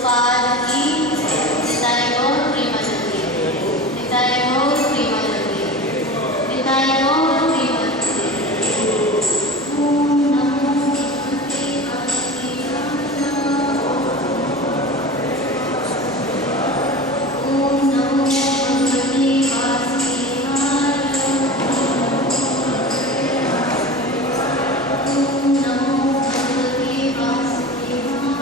प्रभुपाद की निताय गौर प्रेमानंदी, निताय गौर प्रेमानंदी, निताय गौर प्रेमानंदी। ओम नमो भगवते वासुदेवाय, ओम नमो भगवते वासुदेवाय, ओम नमो भगवते वासुदेवाय।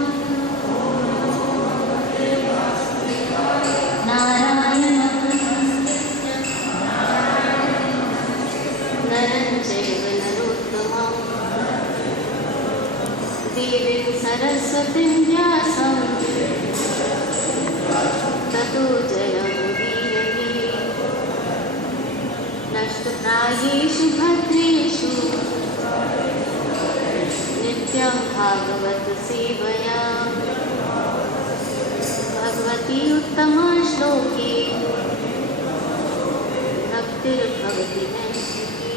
नारायणं नरं चैव नरोत्तमं देवीं सरस्वतीं व्यासं ततो जयमुदीरये। नष्टप्रायेषु भद्रेषु नित्यं भागवत सेवया भगवती उत्तमा श्लोके भक्तिर्भवति नैष्ठिकी।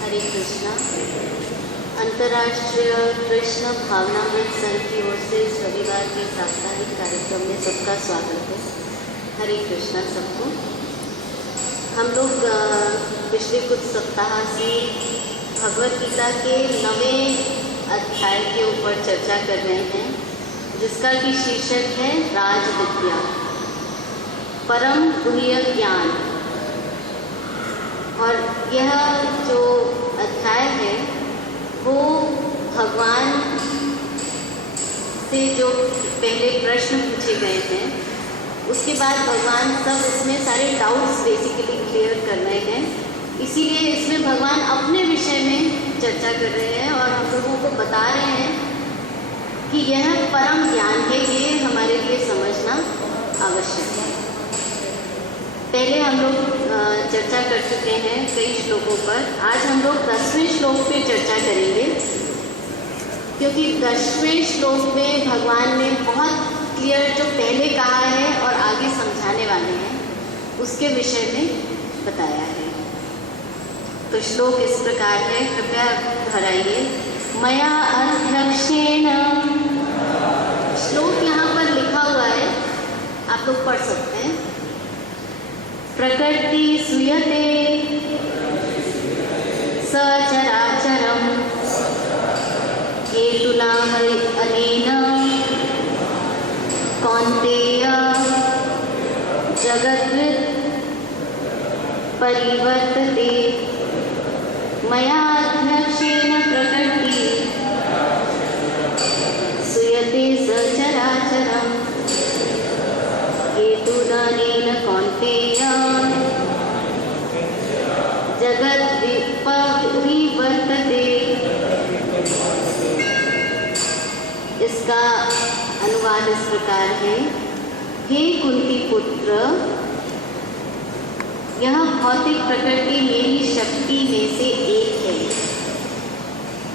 हरे कृष्णा। अंतर्राष्ट्रीय कृष्ण भावनामृत संघ की ओर से इस रविवार के साप्ताहिक कार्यक्रम में सबका स्वागत है। हरे कृष्णा सबको। हम लोग पिछले कुछ सप्ताह से भगवद गीता के 9वें अध्याय के ऊपर चर्चा कर रहे हैं, जिसका कि शीर्षक है राज विद्या, परम गुह्य ज्ञान। और यह जो अध्याय है वो भगवान से जो पहले प्रश्न पूछे गए हैं उसके बाद भगवान सब उसमें सारे डाउट्स बेसिकली क्लियर कर रहे हैं। इसीलिए इसमें भगवान अपने विषय में चर्चा कर रहे हैं और हम लोगों को बता रहे हैं कि यह परम ज्ञान है, ये हमारे लिए समझना आवश्यक है। पहले हम लोग चर्चा कर चुके हैं कई श्लोकों पर। आज हम लोग 10वें श्लोक पे चर्चा करेंगे, क्योंकि 10वें श्लोक में भगवान ने बहुत क्लियर जो पहले कहा है और आगे समझाने वाले हैं उसके विषय में बताया है। तो श्लोक इस प्रकार है, कृपया दोहराइए। मया अध्यक्षेण, श्लोक यहाँ पर लिखा हुआ है, आप लोग पढ़ सकते हैं। प्रकृति सूयते सचराचरं हेतुना अनेन कौन्तेय जगद्वित् परिवर्तते। मया अध्यक्षेण प्रकृति सूयते सचराचरं हेतुनानेन कौन्तेय जगद्विपरिवर्तते। इसका अनुवाद इस प्रकार है। हे कुंती पुत्र, यह भौतिक प्रकृति मेरी शक्ति में से एक है।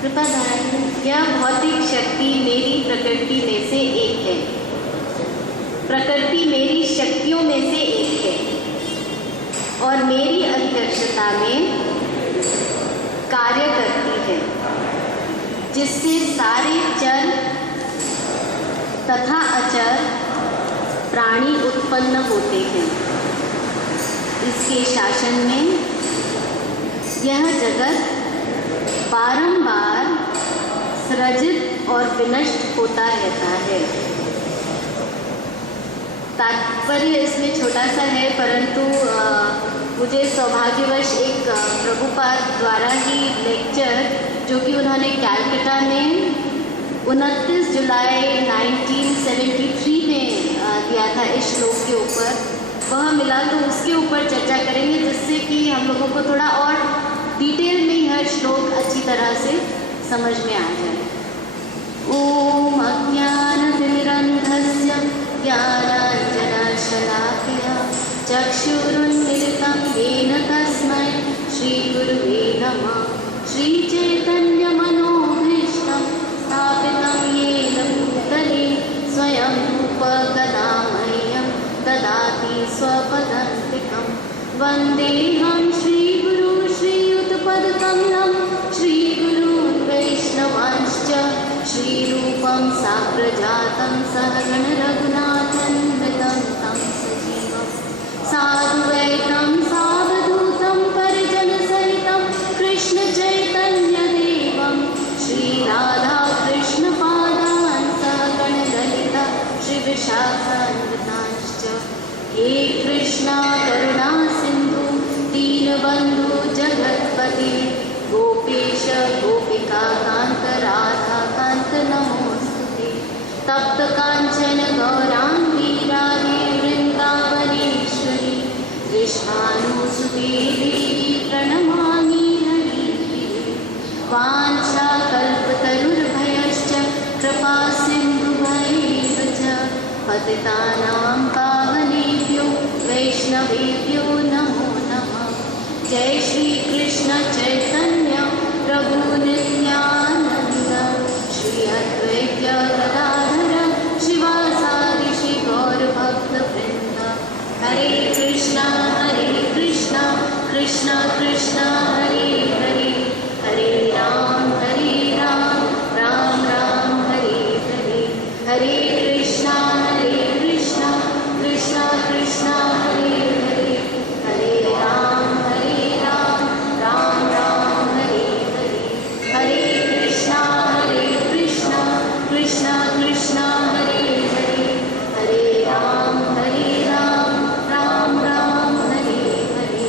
कृपया दोहराइए। यह भौतिक शक्ति मेरी प्रकृति में से एक है। प्रकृति मेरी शक्तियों में से एक है और मेरी अध्यक्षता में कार्य करती है, जिससे सारे चर तथा अचर प्राणी उत्पन्न होते हैं। इसके शासन में यह जगत बारंबार सृजित और विनष्ट होता रहता है। तात्पर्य इसमें छोटा सा है, परंतु मुझे सौभाग्यवश एक प्रभुपाद द्वारा ही लेक्चर जो कि उन्होंने कैलकाटा में 29 जुलाई 1973 में दिया था इस श्लोक के ऊपर, वह मिला, तो उसके ऊपर चर्चा करेंगे, जिससे कि हम लोगों को थोड़ा और डिटेल में यह श्लोक अच्छी तरह से समझ में आ जाए। ओम अज्ञानतिमिरन्धस्य ज्ञानाञ्जनशलाकया चक्षुरुन्मिलितं येन तस्मै श्रीगुरुवे नमः। श्रीचैतन्यमनोभीष्टं स्थापितं येन भूतले स्वयं रूपकदा मह्यं ददाति स्वपदान्तिकं। वन्देऽहं श्रीगुरु श्रीयुतपदकमलं श्रीगुरून् वैष्णवांश्च श्री श्रीरूपं साग्रजातं सहगण रघुनाथन्वितं तं सजीवं साधुवैतं सावधूतं परिजनसहितं कृष्णचैतन्यदेवं श्रीराधाकृष्णपादान् सहगणललिता श्रीविशाखान्वितांश्च। हे कृष्णा करुणा सिन्धु दीनबन्धु जगत्पते गोपेश गोपिका कान्त राधा कान्त नमोस्तुते। तप्त काञ्चन गौराङ्गी राधे वृन्दावनेश्वरी कृष्णानुसुते देवी प्रणमामि हरिप्रिये। वाञ्छाकल्पतरुर्भयश्च कृपा सिन्धुभैव च पतितानां पावनेभ्यो वैष्णवेभ्यो नमो नमः। जय श्री कृष्ण चैतन्य प्रभु नित्यानंद श्री अद्वैत गदाधर शिवासादि श्री गौर भक्त वृंद। हरे कृष्णा कृष्णा कृष्णा हरे हरे हरे राम राम राम हरे हरे। हरे कृष्णा कृष्णा कृष्णा हरे हरे हरे राम राम हरे हरे। हरे कृष्णा कृष्णा कृष्णा हरे हरे हरे राम राम हरे हरे।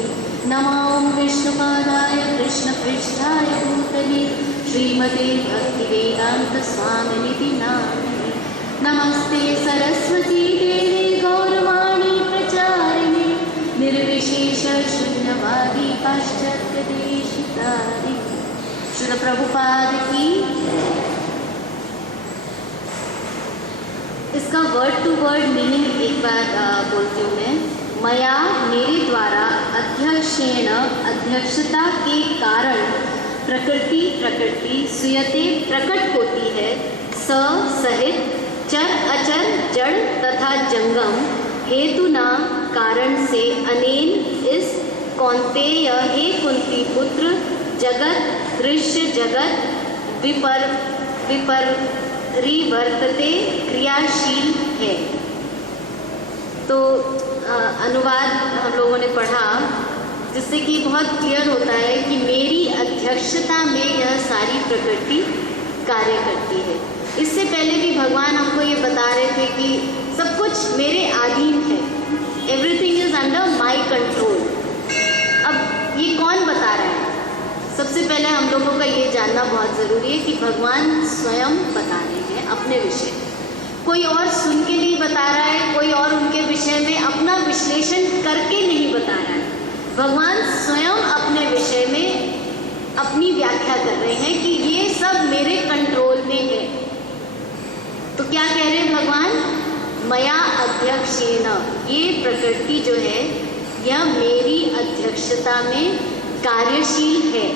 नमो विष्णुपादाय कृष्णपृष्ठाय भूतले श्रीमते भक्तिवेदांत स्वामिनिधि नामिने। नमस्ते सरस्वती देवी गौरवाणी प्रचारिणे निर्विशेष शून्यवादी पाश्चात्य देशितारि। श्रील प्रभुपाद की। इसका वर्ड टू वर्ड मीनिंग एक बार बोलती हूँ मैं। मया मेरे द्वारा अध्यक्षेण अध्यक्षता के कारण प्रकृति सुयते प्रकट होती है। सहित चर अचर जड़ तथा जंगम हेतुना कारण से अनेन इस कौन्तेय हे कुंती पुत्र जगत दृश्य जगत विपरिवर्तते क्रियाशील है। तो अनुवाद हम लोगों ने पढ़ा जिससे कि बहुत क्लियर होता है कि मेरी अध्यक्षता में यह सारी प्रकृति कार्य करती है। इससे पहले भी भगवान हमको ये बता रहे थे कि सब कुछ मेरे अधीन है। Everything is under my control. अब ये कौन बता रहा है? सबसे पहले हम लोगों का ये जानना बहुत ज़रूरी है कि भगवान स्वयं बता रहे हैं अपने विषय। कोई और सुन के नहीं बता रहा है, कोई और उनके विषय में अपना विश्लेषण करके नहीं बता रहा है। भगवान स्वयं अपने विषय में अपनी व्याख्या कर रहे हैं कि ये सब मेरे कंट्रोल में है। तो क्या कह रहे हैं भगवान? मया अध्यक्षेण, ये प्रकृति जो है यह मेरी अध्यक्षता में कार्यशील है।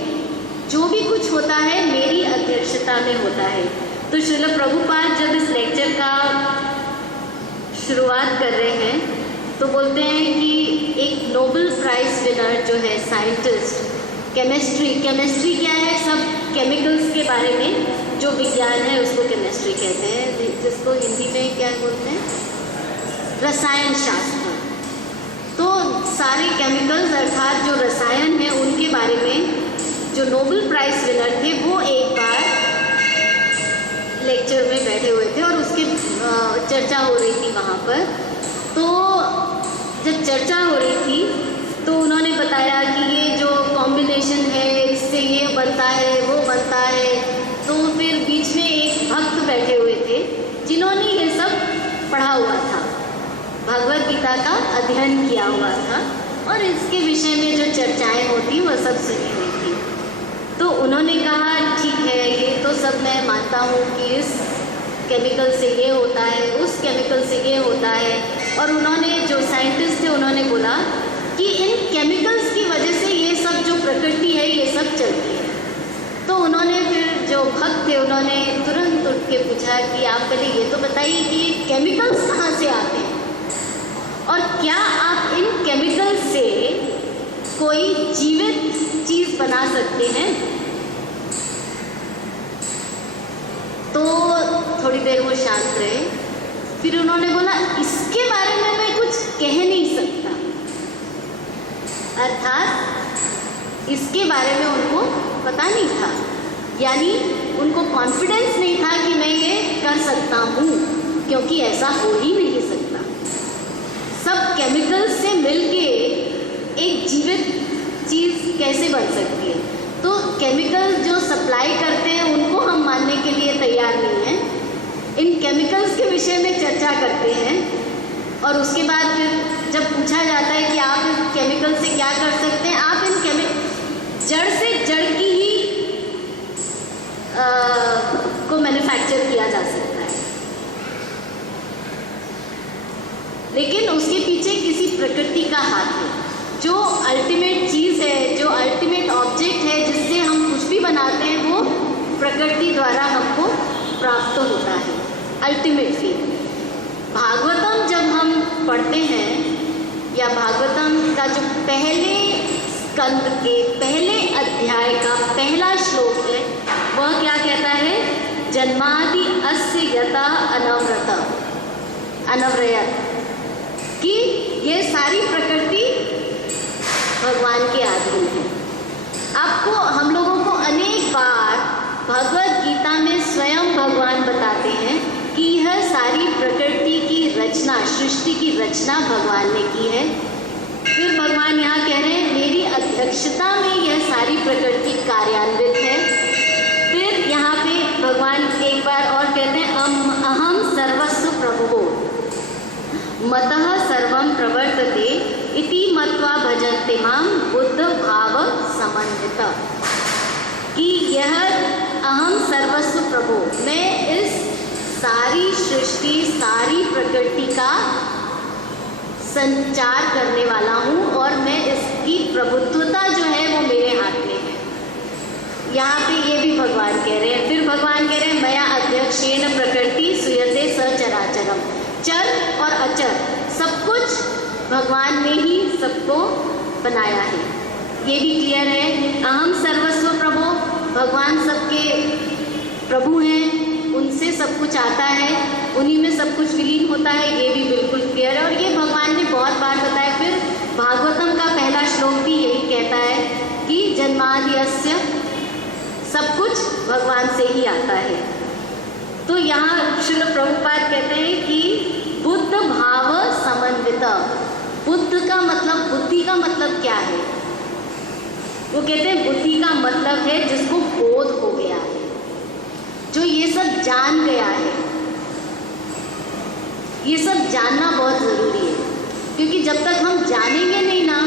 जो भी कुछ होता है मेरी अध्यक्षता में होता है। तो श्रील प्रभुपाद जब इस लेक्चर का शुरुआत कर रहे हैं तो बोलते हैं कि एक नोबेल प्राइज विनर जो है साइंटिस्ट, केमिस्ट्री क्या है? सब केमिकल्स के बारे में जो विज्ञान है उसको केमिस्ट्री कहते हैं, जिसको हिंदी में क्या बोलते हैं? रसायन शास्त्र। तो सारे केमिकल्स अर्थात जो रसायन है उनके बारे में जो नोबेल प्राइज विनर थे वो एक बार लेक्चर में बैठे हुए थे और उसकी चर्चा हो रही थी वहाँ पर। तो जब चर्चा हो रही थी तो उन्होंने बताया कि ये जो कॉम्बिनेशन है इससे ये बनता है वो बनता है। तो फिर बीच में एक भक्त बैठे हुए थे जिन्होंने ये सब पढ़ा हुआ था, भगवद गीता का अध्ययन किया हुआ था और इसके विषय में जो चर्चाएं होती वह सब सुनी हुई थी। तो उन्होंने कहा ठीक है, ये तो सब मैं मानता हूँ कि इस केमिकल से ये होता है, उस केमिकल से ये होता है। और उन्होंने जो साइंटिस्ट थे उन्होंने बोला कि इन केमिकल्स की वजह से ये सब जो प्रकृति है ये सब चलती है। तो उन्होंने फिर जो भक्त थे उन्होंने तुरंत उठ के पूछा कि आप पहले ये तो बताइए कि ये केमिकल्स कहाँ से आते हैं और क्या आप इन केमिकल्स से कोई जीवित चीज़ बना सकते हैं? तो थोड़ी देर वो शांत रहे। फिर उन्होंने बोला इसके बारे में मैं कुछ कह नहीं सकता, अर्थात इसके बारे में उनको पता नहीं था, यानी उनको कॉन्फिडेंस नहीं था कि मैं ये कर सकता हूँ, क्योंकि ऐसा हो ही नहीं सकता। सब केमिकल्स से मिलके एक जीवित चीज़ कैसे बन सकती है? तो केमिकल जो सप्लाई करते हैं उनको हम मानने के लिए तैयार नहीं हैं। इन केमिकल्स के विषय में चर्चा करते हैं और उसके बाद फिर जब पूछा जाता है कि आप इन केमिकल से क्या कर सकते हैं, आप इन जड़ से जड़ की ही को मैन्युफैक्चर किया जा सकता है, लेकिन उसके पीछे किसी प्रकृति का हाथ है। जो अल्टीमेट चीज़ है, जो अल्टीमेट ऑब्जेक्ट है जिससे हम कुछ भी बनाते हैं, वो प्रकृति द्वारा हमको प्राप्त होता है अल्टीमेटली। भागवतम जब हम पढ़ते हैं या भागवतम का जो पहले स्कंद के पहले अध्याय का पहला श्लोक है, वह क्या कहता है? जन्मादि अस्य यथा अनवरयत, कि ये सारी प्रकृति भगवान के अधीन है। आपको हम लोगों को अनेक बार भगवद गीता में स्वयं भगवान बताते हैं कि यह सारी प्रकृति की रचना, सृष्टि की रचना भगवान ने की है। फिर भगवान यहाँ कह रहे हैं मेरी अध्यक्षता में यह सारी प्रकृति कार्यान्वित है। फिर यहाँ पे भगवान एक बार और कहते हैं अहम सर्वस्व प्रभुः मतः सर्वं प्रवर्तते इति मत्वा भजन्ते मां बुद्ध भाव समन्विता, कि यह अहम सर्वस्व प्रभु, मैं इस सारी सृष्टि सारी प्रकृति का संचार करने वाला हूँ और मैं इसकी प्रभुत्वता जो है वो मेरे हाथ में है। यहाँ पे ये भी भगवान कह रहे हैं। फिर भगवान कह रहे हैं मया अध्यक्षेण प्रकृति सूयते सचराचरम, चर और अचर सब कुछ भगवान ने ही सबको बनाया है। ये भी क्लियर है। अहम सर्वस्व प्रभु, भगवान सबके प्रभु हैं, उनसे सब कुछ आता है, उन्हीं में सब कुछ विलीन होता है, ये भी बिल्कुल क्लियर है और ये भगवान ने बहुत बार बताया। फिर भागवतम का पहला श्लोक भी यही कहता है कि जन्माद्यस्य, सब कुछ भगवान से ही आता है। तो यहाँ श्रील प्रभुपाद कहते हैं कि बुद्ध भाव समन्वित, बुद्ध का मतलब, बुद्धि का मतलब क्या है? वो कहते हैं बुद्धि का मतलब है जिसको बोध हो गया है, जो ये सब जान गया है। ये सब जानना बहुत ज़रूरी है, क्योंकि जब तक हम जानेंगे नहीं ना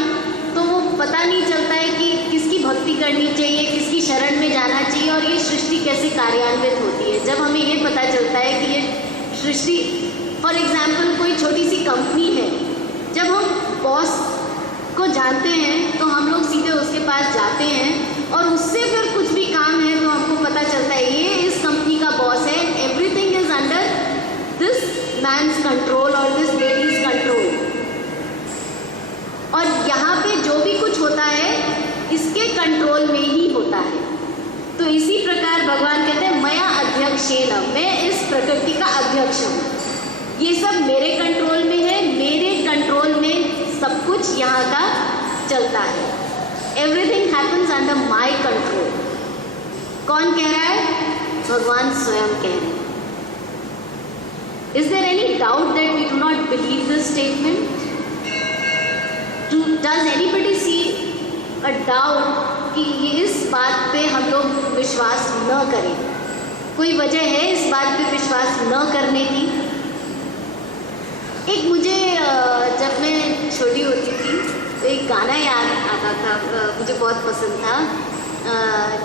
तो वो पता नहीं चलता है कि किसकी भक्ति करनी चाहिए, किसकी शरण में जाना चाहिए और ये सृष्टि कैसे कार्यान्वित होती है। जब हमें ये पता चलता है कि ये सृष्टि, फॉर एग्जाम्पल कोई छोटी सी कंपनी है, जब हम बॉस को जानते हैं तो हम लोग सीधे उसके पास जाते हैं और उससे फिर कुछ भी काम है तो हमको पता चलता है ये इस कंपनी का बॉस है, everything is under this man's control और दिस लेडीज कंट्रोल। और यहाँ पे जो भी कुछ होता है इसके कंट्रोल में ही होता है। तो इसी प्रकार भगवान कहते हैं मया अध्यक्षेण, मैं इस प्रकृति का अध्यक्ष हूँ, ये सब मेरे कंट्रोल में है, मेरे कंट्रोल में सब कुछ यहाँ का चलता है। Everything happens under my control. कौन कह रहा है? भगवान स्वयं कह रहे हैं। Is there any doubt that we do not believe this statement? Does anybody see a doubt कि ये इस बात पे हम लोग विश्वास न करें? कोई वजह है इस बात पे विश्वास न करने की? एक मुझे जब मैं छोटी होती थी तो एक गाना याद आता था, मुझे बहुत पसंद था।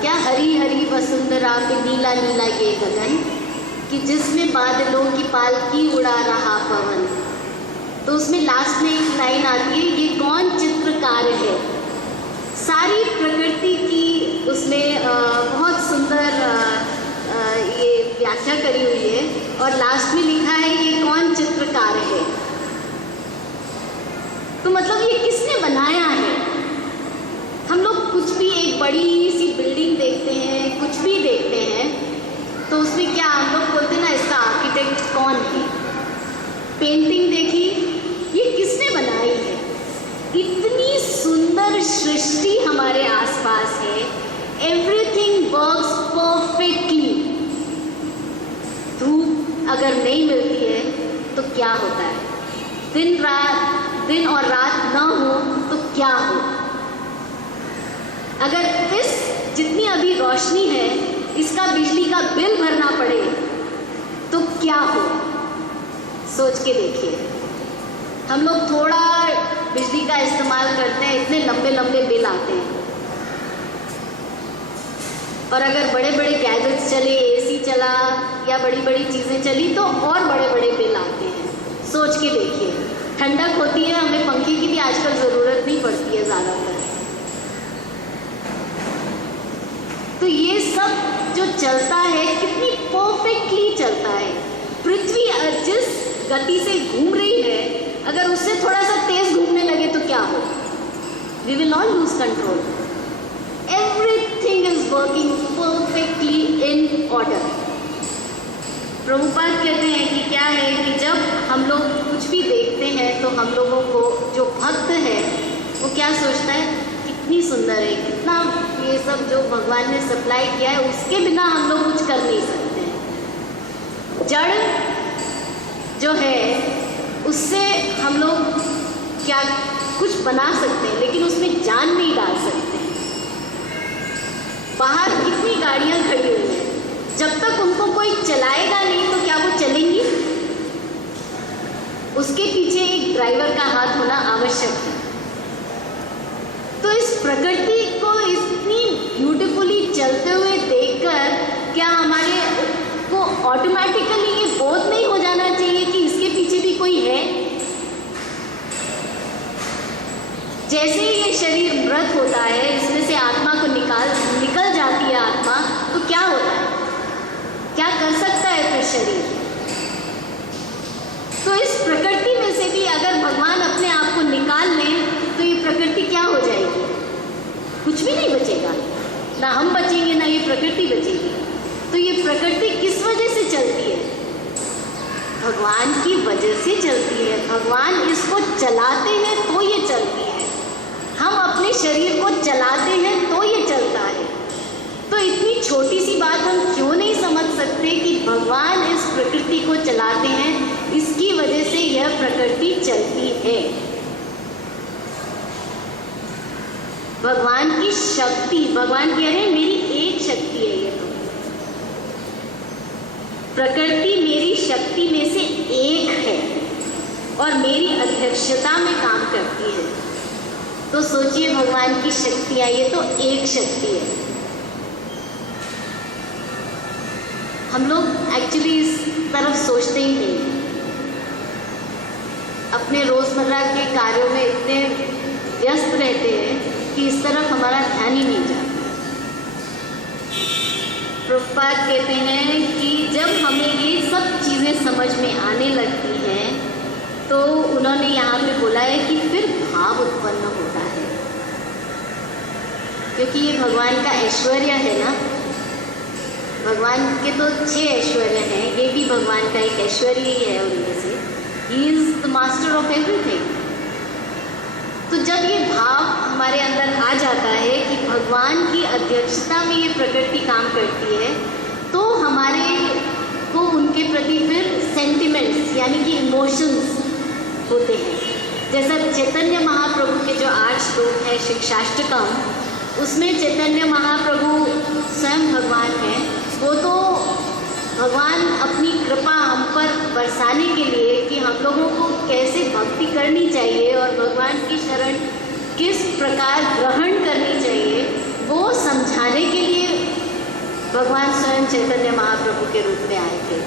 क्या हरी हरी वसुंधरा पे नीला नीला ये गगन, कि जिसमें बादलों की पालकी उड़ा रहा पवन। तो उसमें लास्ट में एक लाइन आती है, ये कौन चित्रकार है। सारी प्रकृति की उसमें बहुत सुंदर ये व्याख्या करी हुई है और लास्ट में लिखा है ये कौन चित्रकार है। तो मतलब ये किसने बनाया है? हम लोग कुछ भी, एक बड़ी सी बिल्डिंग देखते हैं, कुछ भी देखते हैं, तो उसमें क्या हम लोग बोलते हैं ना, इसका पेंटिंग देखी, ये किसने बनाई है? इतनी सुंदर सृष्टि हमारे आसपास है, एवरीथिंग वर्क्स परफेक्टली। धूप अगर नहीं मिलती है तो क्या होता है? दिन और रात ना हो तो क्या हो? अगर इस जितनी अभी रोशनी है इसका बिजली का बिल भरना पड़े तो क्या हो? सोच के देखिए। हम लोग थोड़ा बिजली का इस्तेमाल करते हैं, इतने लंबे लंबे बिल आते हैं। और अगर बड़े बड़े गैजेट्स चले, एसी चला या बड़ी बड़ी चीज़ें चली तो और बड़े बड़े बिल आते हैं। सोच के देखिए, ठंडक होती है, हमें पंखे की भी आजकल ज़रूरत नहीं पड़ती है ज़्यादातर। तो ये सब जो चलता है कितनी परफेक्टली चलता है। पृथ्वी जिस गति से घूम रही है, अगर उससे थोड़ा सा तेज घूमने लगे तो क्या हो? We will not lose control. Everything is working perfectly in order. Prabhupada कहते हैं कि क्या है कि जब हम लोग कुछ भी देखते हैं तो हम लोगों को, जो भक्त है वो क्या सोचता है, कितनी सुंदर है, कितना ये सब जो भगवान ने सप्लाई किया है उसके बिना हम लोग कुछ कर नहीं सकते हैं। जड़ जो है उससे हम लोग क्या कुछ बना सकते हैं लेकिन उसमें जान नहीं डाल सकते। बाहर कितनी गाड़ियां खड़ी हुई हैं, जब तक उनको कोई चलाएगा नहीं तो क्या वो चलेंगी? उसके पीछे एक ड्राइवर का हाथ होना आवश्यक है। तो इस प्रकृति को इतनी ब्यूटीफुली चलते हुए देखकर क्या हमारे को ऑटोमेटिकली ये बोध नहीं हो जाना चाहिए कि इसके पीछे भी कोई है? जैसे ही ये शरीर मृत होता है, इसमें से आत्मा को निकल जाती है आत्मा, तो क्या होता है? क्या कर सकता है फिर शरीर? तो इस प्रकृति में से भी अगर भगवान अपने आप को निकाल लें तो ये प्रकृति क्या हो जाएगी? कुछ भी नहीं बचेगा, ना हम बचेंगे ना ये प्रकृति बचेगी। तो ये प्रकृति किस वजह से चलती है? भगवान की वजह से चलती है। भगवान इसको चलाते हैं तो ये चलती है। हम अपने शरीर को चलाते हैं तो ये चलता है। तो इतनी छोटी सी बात हम क्यों नहीं समझ सकते कि भगवान इस प्रकृति को चलाते हैं, इसकी वजह से यह प्रकृति चलती है। भगवान की शक्ति, भगवान कह रहे हैं मेरी एक शक्ति है ये, तो प्रकृति मेरी शक्ति में से एक है और मेरी अध्यक्षता में काम करती है। तो सोचिए भगवान की शक्तियाँ, ये तो एक शक्ति है। हम लोग एक्चुअली इस तरफ सोचते ही नहीं, अपने रोज़मर्रा के कार्यों में इतने व्यस्त रहते हैं कि इस तरफ हमारा ध्यान ही नहीं जाता। प्रभुपाद कहते हैं कि जब हमें ये सब चीज़ें समझ में आने लगती हैं तो उन्होंने यहाँ पे बोला है कि फिर भाव उत्पन्न होता है, क्योंकि ये भगवान का ऐश्वर्य है ना। भगवान के तो 6 ऐश्वर्य हैं, ये भी भगवान का एक ऐश्वर्य ही है उनमें से। He is the master of everything. तो जब ये भाव हमारे अंदर आ जाता है कि भगवान की अध्यक्षता में ये प्रकृति काम करती है, तो हमारे को उनके प्रति फिर सेंटिमेंट्स यानी कि इमोशंस होते हैं। जैसा चैतन्य महाप्रभु के जो 8 श्लोक है शिक्षाष्टकम, उसमें चैतन्य महाप्रभु स्वयं भगवान हैं। वो तो भगवान अपनी कृपा हम पर बरसाने के लिए कि हम लोगों को कैसे भक्ति करनी चाहिए और भगवान की शरण किस प्रकार ग्रहण करनी चाहिए, वो समझाने के लिए भगवान स्वयं चैतन्य महाप्रभु के रूप में आए थे।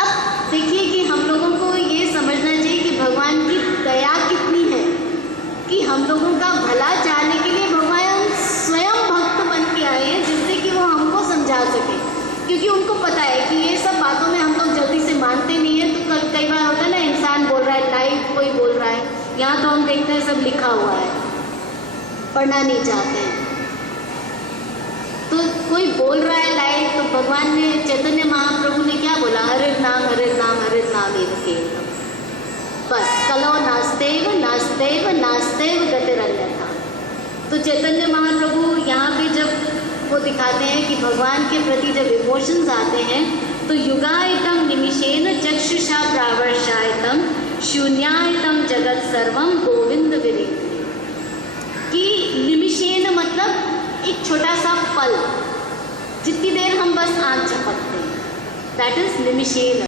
अब देखिए कि हम लोगों को ये समझना चाहिए कि भगवान की दया कितनी है कि हम लोगों का भला चाहने के लिए भगवान स्वयं भक्त बन के आए हैं, जिससे कि वो हमको समझा सके। क्योंकि उनको पता है कि ये सब बातों में हम लोग जल्दी से मानते नहीं हैं। तो कई बार होता है ना, इंसान बोल रहा है, लाइव कोई बोल रहा है, यहाँ तो हम देखते हैं सब लिखा हुआ है, पढ़ना नहीं चाहते हैं। तो कोई बोल रहा है लाइव, तो भगवान ने, चैतन्य महाप्रभु ने क्या बोला? हरे नाम हरे नाम हरे नाम एव केवलम। बस कलो नास्तेव नास्तेव नास्तेव गतिरन्यथा। तो चैतन्य महाप्रभु यहाँ पे जब वो दिखाते हैं कि भगवान के प्रति जब इमोशंस आते हैं तो युगायतम निमिषेन चक्षुषा प्रावर्षायतम शून्यायतम जगत सर्वम गोविंद विदित। कि निमिषेन मतलब एक छोटा सा पल, जितनी देर हम बस आँख झपकते हैं, दैट इज निमिषेन।